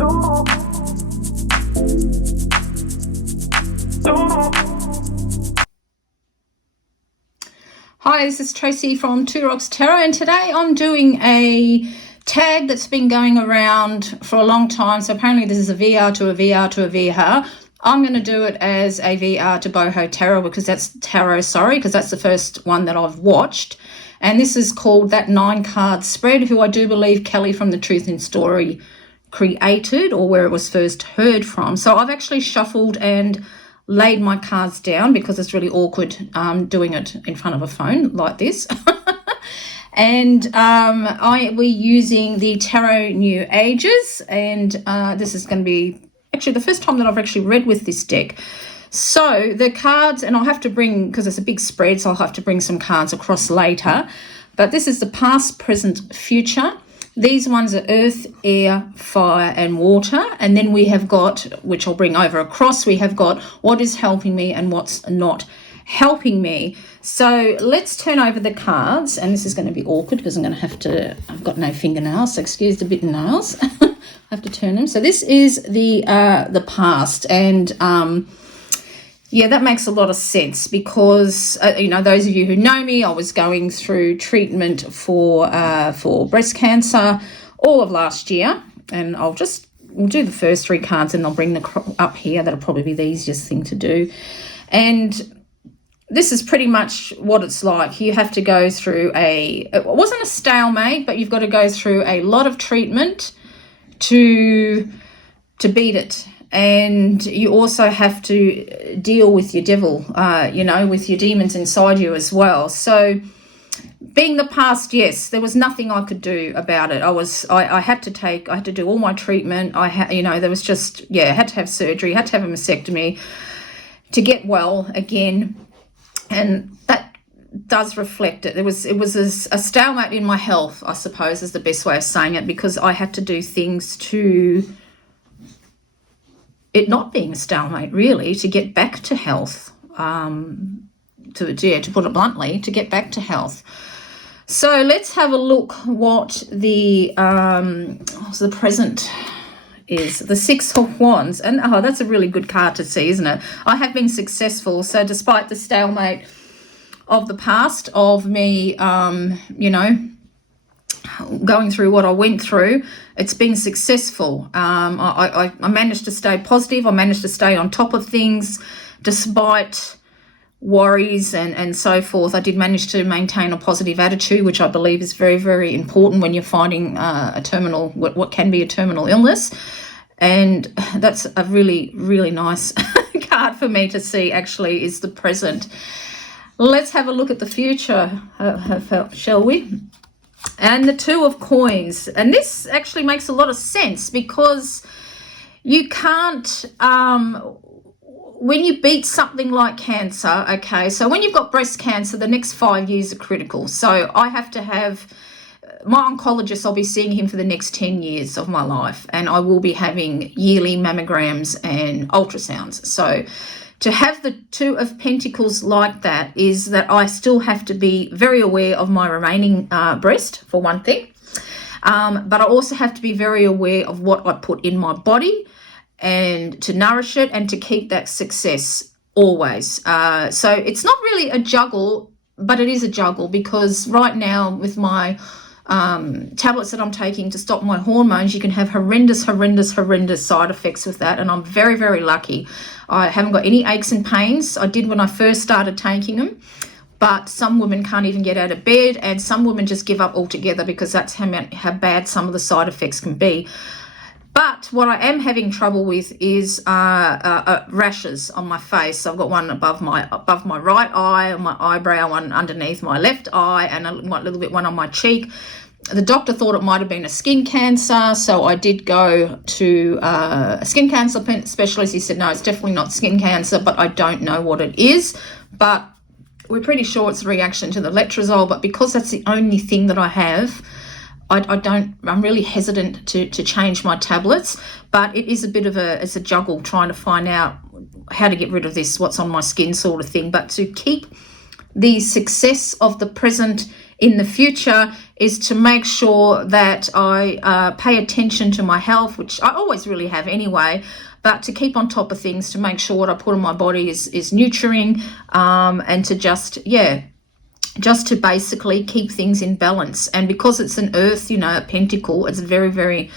Hi, this is Tracy from Two Rocks Tarot, and today I'm doing a tag that's been going around for a long time. So apparently this is a VR to a VR to a VR. I'm going to do it as a VR to Boho Tarot because that's the first one that I've watched. And this is called That 9-Card Spread, who I do believe Kelly from the Truth in Story created, or where it was first heard from. So I've actually shuffled and laid my cards down because it's really awkward doing it in front of a phone like this. And we're using the Tarot New Ages, and this is going to be actually the first time that I've actually read with this deck. So the cards, and I'll have to bring, because it's a big spread, so I'll have to bring some cards across later. But this is the past, present, future. These ones are earth, air, fire, and water. And then we have got, which I'll bring over across, we have got what is helping me and what's not helping me. So let's turn over the cards. And this is going to be awkward because I'm going to have to, I've got no fingernails, so excuse the bitten nails. I have to turn them. So this is the past. And yeah, that makes a lot of sense because, those of you who know me, I was going through treatment for breast cancer all of last year. And we'll do the first 3 cards and I'll bring them up here. That'll probably be the easiest thing to do. And this is pretty much what it's like. You have to go through it wasn't a stalemate, but you've got to go through a lot of treatment to beat it. And you also have to deal with your devil, with your demons inside you as well. So being the past, yes, there was nothing I could do about it. I had to do all my treatment. I had to have surgery, had to have a mastectomy to get well again. And that does reflect it. It was a stalemate in my health, I suppose, is the best way of saying it, because I had to do things to it not being a stalemate, really, to get back to health, to put it bluntly, to get back to health. So let's have a look what the present is. The 6 of Wands. And that's a really good card to see, isn't it? I have been successful. So despite the stalemate of the past, of me, going through what I went through, it's been successful. I managed to stay positive. I managed to stay on top of things despite worries and so forth. I did manage to maintain a positive attitude, which I believe is very, very important when you're fighting what can be a terminal illness. And that's a really, really nice card for me to see, actually, is the present. Let's have a look at the future, shall we? And the 2 of Coins. And this actually makes a lot of sense because you can't, when you beat something like cancer, okay, so when you've got breast cancer, the next 5 years are critical. So I have to have my oncologist, I'll be seeing him for the next 10 years of my life, and I will be having yearly mammograms and ultrasounds. So to have the 2 of Pentacles like that is that I still have to be very aware of my remaining breast, for one thing. But I also have to be very aware of what I put in my body and to nourish it and to keep that success always. So it's not really a juggle, but it is a juggle because right now with my tablets that I'm taking to stop my hormones, you can have horrendous side effects with that. And I'm very, very lucky. I haven't got any aches and pains. I did when I first started taking them, but some women can't even get out of bed, and some women just give up altogether because that's how bad some of the side effects can be. But what I am having trouble with is rashes on my face. I've got one above my right eye, on my eyebrow, one underneath my left eye, and a little bit one on my cheek. The doctor thought it might have been a skin cancer, so I did go to a skin cancer specialist. He said, no, it's definitely not skin cancer, but I don't know what it is. But we're pretty sure it's a reaction to the letrozole, but because that's the only thing that I have, I'm really hesitant to change my tablets, but it is it's a juggle trying to find out how to get rid of this, what's on my skin sort of thing. But to keep the success of the present in the future is to make sure that I pay attention to my health, which I always really have anyway, but to keep on top of things, to make sure what I put in my body is nurturing, and to just to basically keep things in balance. And because it's an earth, a pentacle, it's very, very,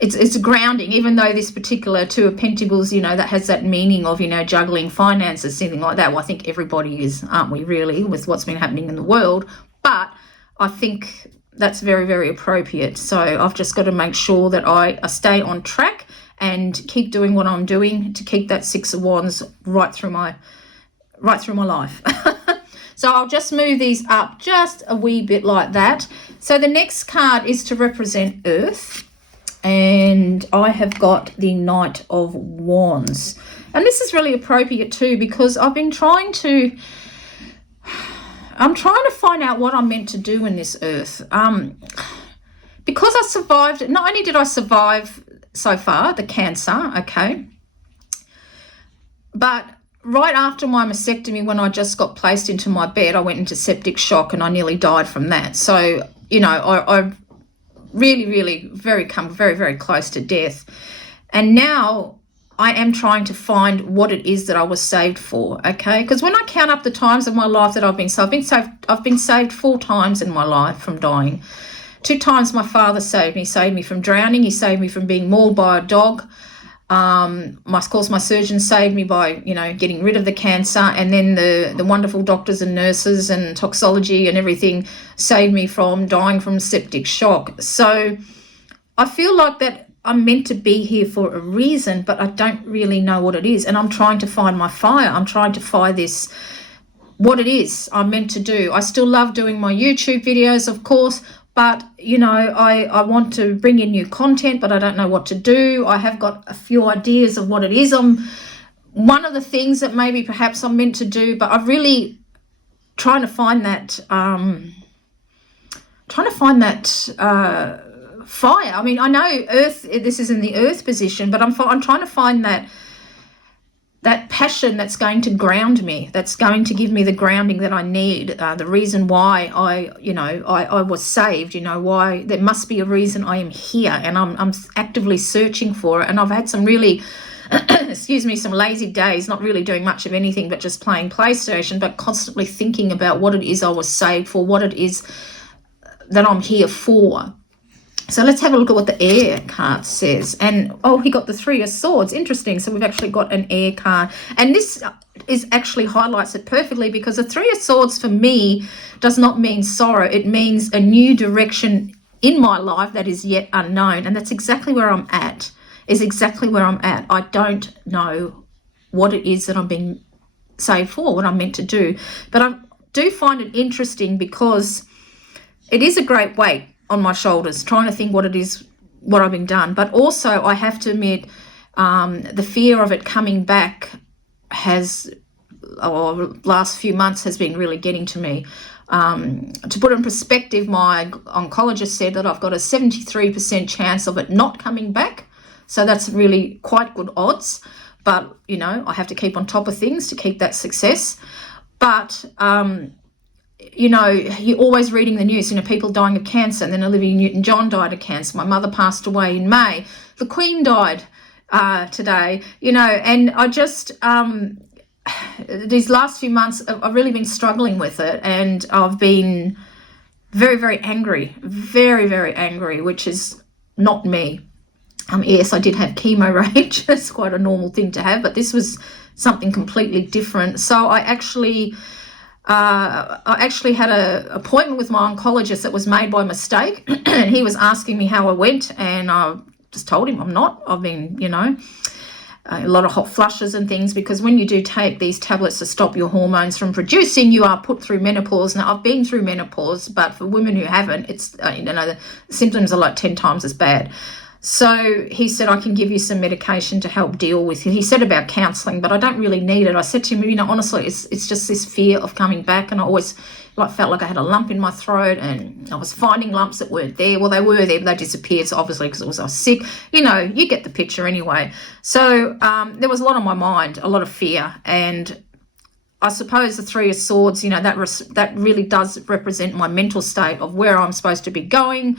it's grounding, even though this particular two of pentacles, that has that meaning of, juggling finances, something like that. Well, I think everybody is, aren't we, really, with what's been happening in the world. But I think that's very, very appropriate. So I've just got to make sure that I stay on track and keep doing what I'm doing to keep that Six of Wands right through my life. So I'll just move these up just a wee bit like that. So the next card is to represent Earth, and I have got the Knight of Wands. And this is really appropriate too, because I'm trying to find out what I'm meant to do in this earth. Because I survived, not only did I survive so far, the cancer, okay, but right after my mastectomy, when I just got placed into my bed, I went into septic shock and I nearly died from that. So, I really come very, very close to death. And now I am trying to find what it is that I was saved for, okay? Because when I count up the times of my life that I've been saved, I've been saved 4 times in my life from dying. 2 times my father saved me from drowning. He saved me from being mauled by a dog. Of course, my surgeon saved me by, getting rid of the cancer, and then the wonderful doctors and nurses and toxology and everything saved me from dying from septic shock. So I feel like that I'm meant to be here for a reason, but I don't really know what it is. And I'm trying to find my fire. I'm trying to find this, what it is I'm meant to do. I still love doing my YouTube videos, of course, but, I want to bring in new content, but I don't know what to do. I have got a few ideas of what it is. One of the things that maybe perhaps I'm meant to do, but I'm really trying to find that, fire. I mean, I know Earth, this is in the Earth position, but I'm trying to find that passion that's going to ground me, that's going to give me the grounding that I need, the reason why I was saved, why there must be a reason I am here, and I'm actively searching for it. And I've had some really, some lazy days, not really doing much of anything but just playing PlayStation, but constantly thinking about what it is I was saved for, what it is that I'm here for. So let's have a look at what the air card says. And, he got the 3 of Swords. Interesting. So we've actually got an air card. And this actually highlights it perfectly, because the 3 of Swords for me does not mean sorrow. It means a new direction in my life that is yet unknown. And that's exactly where I'm at, I don't know what it is that I'm being saved for, what I'm meant to do. But I do find it interesting, because it is a great weight on my shoulders, trying to think what it is, what I've been done. But also, I have to admit, the fear of it coming back last few months has been really getting to me. To put it in perspective, my oncologist said that I've got a 73% chance of it not coming back. So that's really quite good odds. But, I have to keep on top of things to keep that success. But, you're always reading the news, people dying of cancer, and then Olivia Newton-John died of cancer. My mother passed away in May. The Queen died today, and I just, these last few months, I've really been struggling with it, and I've been very, very angry, which is not me. Yes, I did have chemo rage. It's quite a normal thing to have, but this was something completely different. So I actually had an appointment with my oncologist that was made by mistake, and he was asking me how I went, and I just told him I'm not. I've been, a lot of hot flushes and things, because when you do take these tablets to stop your hormones from producing, you are put through menopause. Now, I've been through menopause, but for women who haven't, it's, the symptoms are like 10 times as bad. So he said, I can give you some medication to help deal with it. He said about counselling, but I don't really need it. I said to him, honestly, it's just this fear of coming back. And I always felt like I had a lump in my throat, and I was finding lumps that weren't there. Well, they were there, but they disappeared, so obviously, because I was sick. You get the picture anyway. So there was a lot on my mind, a lot of fear. And I suppose the Three of Swords, you know, that really does represent my mental state of where I'm supposed to be going,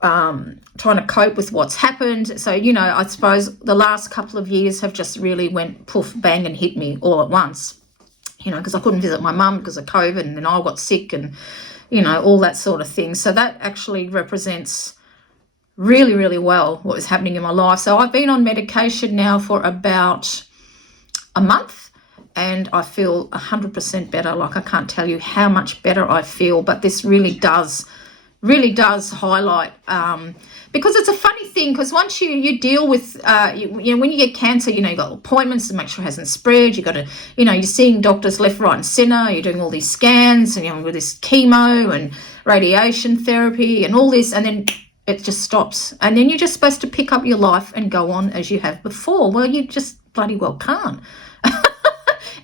trying to cope with what's happened. So, you know, I suppose the last couple of years have just really went poof, bang, and hit me all at once, you know, because I couldn't visit my mum because of COVID, and then I got sick and, you know, all that sort of thing. So that actually represents really, really well what was happening in my life. So I've been on medication now for about a month, and I feel 100% better. Like, I can't tell you how much better I feel, but this really does highlight, because it's a funny thing, because once you deal with, you know, when you get cancer, you know, you've got appointments to make sure it hasn't spread. You got to, you know, you're seeing doctors left, right and centre. You're doing all these scans, and, you know, with this chemo and radiation therapy and all this, and then it just stops. And then you're just supposed to pick up your life and go on as you have before. Well, you just bloody well can't.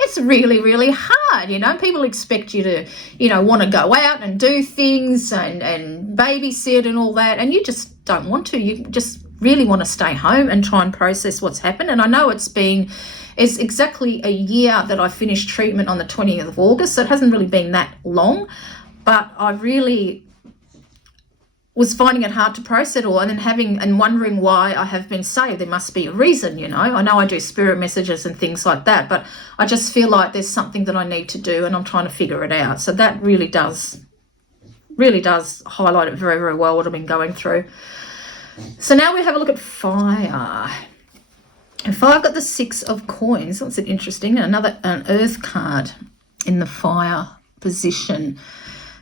It's really, really hard, you know. People expect you to, you know, want to go out and do things and babysit and all that, and you just don't want to. You just really want to stay home and try and process what's happened. And I know it's exactly a year that I finished treatment on the 20th of August, so it hasn't really been that long, but I really was finding it hard to process it all, and then wondering why I have been saved. There must be a reason, you know. I know I do spirit messages and things like that, but I just feel like there's something that I need to do, and I'm trying to figure it out. So that really does highlight it very, very well, what I've been going through. So now we have a look at fire. And fire, got the Six of Coins. That's interesting. An Earth card in the fire position.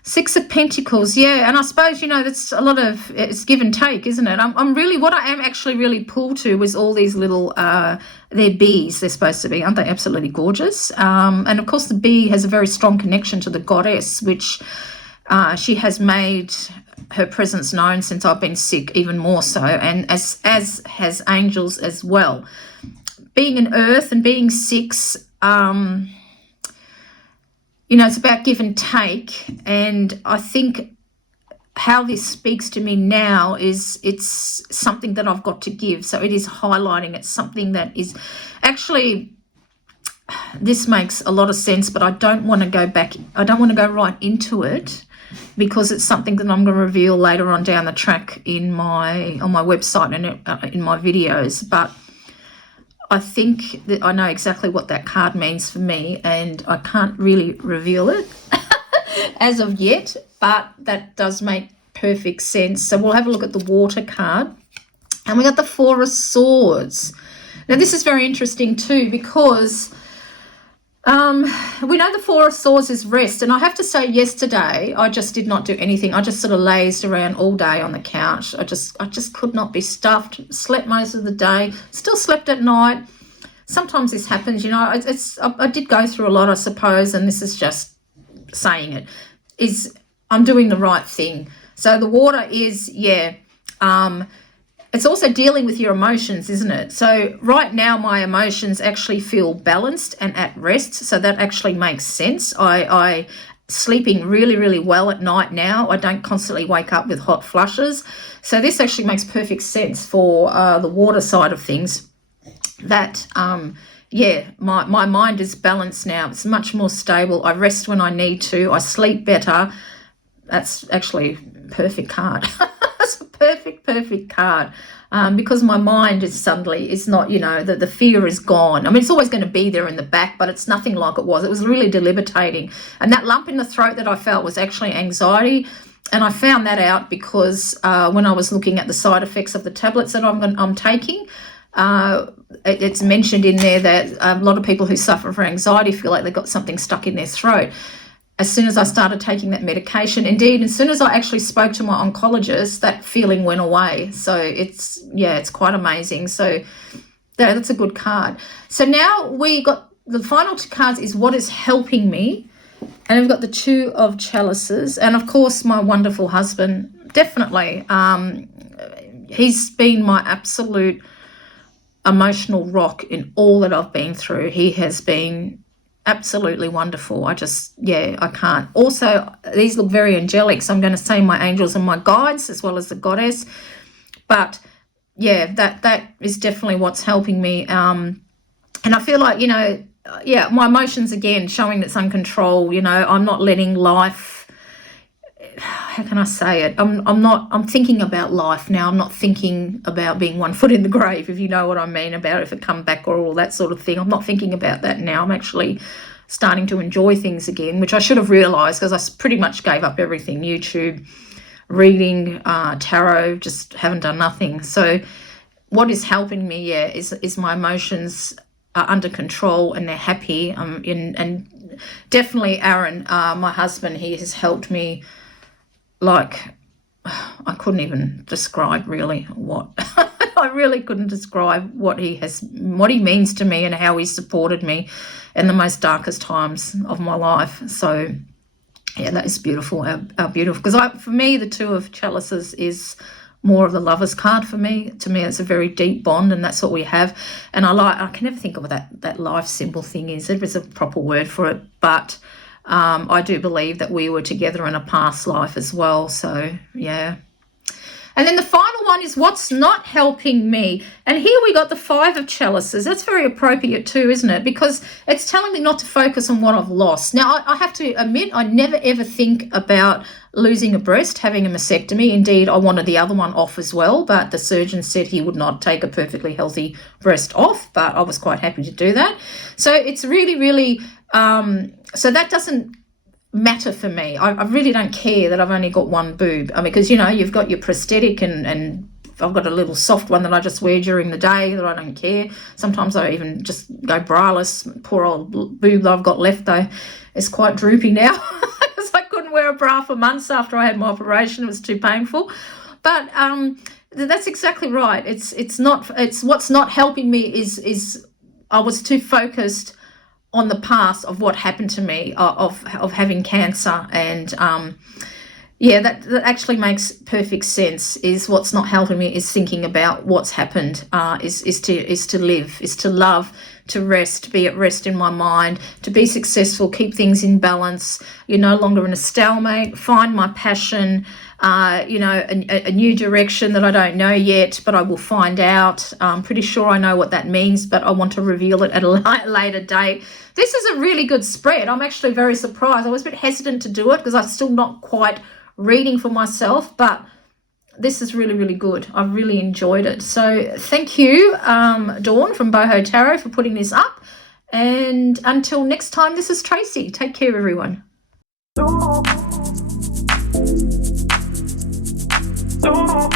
Six of Pentacles, yeah, and I suppose, you know, that's a lot of, it's give and take, isn't it? What I am actually really pulled to was all these little, they're bees, they're supposed to be, aren't they absolutely gorgeous? And of course the bee has a very strong connection to the goddess, which she has made her presence known since I've been sick, even more so, and as has angels as well. Being an earth and being six, you know, it's about give and take, and I think how this speaks to me now is it's something that I've got to give. So it is highlighting, it's something that is actually, this makes a lot of sense, but I don't want to go back, I don't want to go right into it, because it's something that I'm going to reveal later on down the track on my website and in my videos. But I think that I know exactly what that card means for me, and I can't really reveal it as of yet, but that does make perfect sense. So we'll have a look at the water card, and we got the Four of Swords. Now this is very interesting too, because we know the Four of Swords is rest, and I have to say yesterday I just did not do anything. I just sort of lazed around all day on the couch. I just could not be stuffed. Slept most of the day, still slept at night. Sometimes this happens, you know. I did go through a lot, I suppose, and this is just saying it, is I'm doing the right thing. So the water is, yeah, it's also dealing with your emotions, isn't it? So right now my emotions actually feel balanced and at rest, so that actually makes sense. I sleeping really, really well at night now. I don't constantly wake up with hot flushes. So this actually makes perfect sense for the water side of things. That, yeah, my mind is balanced now. It's much more stable. I rest when I need to. I sleep better. That's actually a perfect card. That's a perfect card, because my mind is not, you know, the fear is gone. I mean, it's always going to be there in the back, but it's nothing like it was. It was really debilitating. And that lump in the throat that I felt was actually anxiety. And I found that out because when I was looking at the side effects of the tablets that I'm taking, it's mentioned in there that a lot of people who suffer from anxiety feel like they've got something stuck in their throat. As soon as I started taking that medication, indeed, as soon as I actually spoke to my oncologist, that feeling went away. So it's quite amazing. So that's a good card. So now we got the final two cards is what is helping me. And we've got the Two of Chalices. And of course, my wonderful husband, definitely. He's been my absolute emotional rock in all that I've been through. He has been absolutely wonderful. I can't. Also, these look very angelic, so I'm going to say my angels and my guides as well as the goddess. But yeah, that is definitely what's helping me. And I feel like, you know, yeah, my emotions again showing it's uncontrolled. You know, I'm not letting life, how can I say it? I'm thinking about life now. I'm not thinking about being one foot in the grave, if you know what I mean, about if it come back or all that sort of thing. I'm not thinking about that now. I'm actually starting to enjoy things again, which I should have realised, because I pretty much gave up everything. YouTube, reading, tarot, just haven't done nothing. So what is helping me, yeah, is my emotions are under control and they're happy. And definitely Aaron, my husband, he has helped me, like, I couldn't even describe really what I really couldn't describe what he means to me and how he supported me in the most darkest times of my life. So yeah, that is beautiful. How beautiful, because for me the Two of Chalices is more of the Lover's card for me. To me, it's a very deep bond, and that's what we have. And I can never think of what that life symbol thing is. There is a proper word for it, but I do believe that we were together in a past life as well. So yeah. And then the final one is what's not helping me. And here we got the Five of Chalices. That's very appropriate too, isn't it? Because it's telling me not to focus on what I've lost. Now, I have to admit, I never ever think about losing a breast, having a mastectomy. Indeed, I wanted the other one off as well, but the surgeon said he would not take a perfectly healthy breast off, but I was quite happy to do that. So it's really, really, so that doesn't matter for me. I really don't care that I've only got one boob. I mean, because, you know, you've got your prosthetic and I've got a little soft one that I just wear during the day that I don't care. Sometimes I even just go braless. Poor old boob that I've got left, though, is quite droopy now because I couldn't wear a bra for months after I had my operation. It was too painful. But that's exactly right. It's what's not helping me is I was too focused on the past of what happened to me, of having cancer. And yeah, that actually makes perfect sense. Is what's not helping me is thinking about what's happened, is to live, is to love, to rest, be at rest in my mind, to be successful, keep things in balance. You're no longer in a stalemate, find my passion, you know, a new direction that I don't know yet, but I will find out. I'm pretty sure I know what that means, but I want to reveal it at a later date. This is a really good spread. I'm actually very surprised. I was a bit hesitant to do it because I'm still not quite reading for myself, but this is really, really good. I really enjoyed it. So thank you, Dawn from Boho Tarot, for putting this up. And until next time, this is Tracy. Take care, everyone. Oh.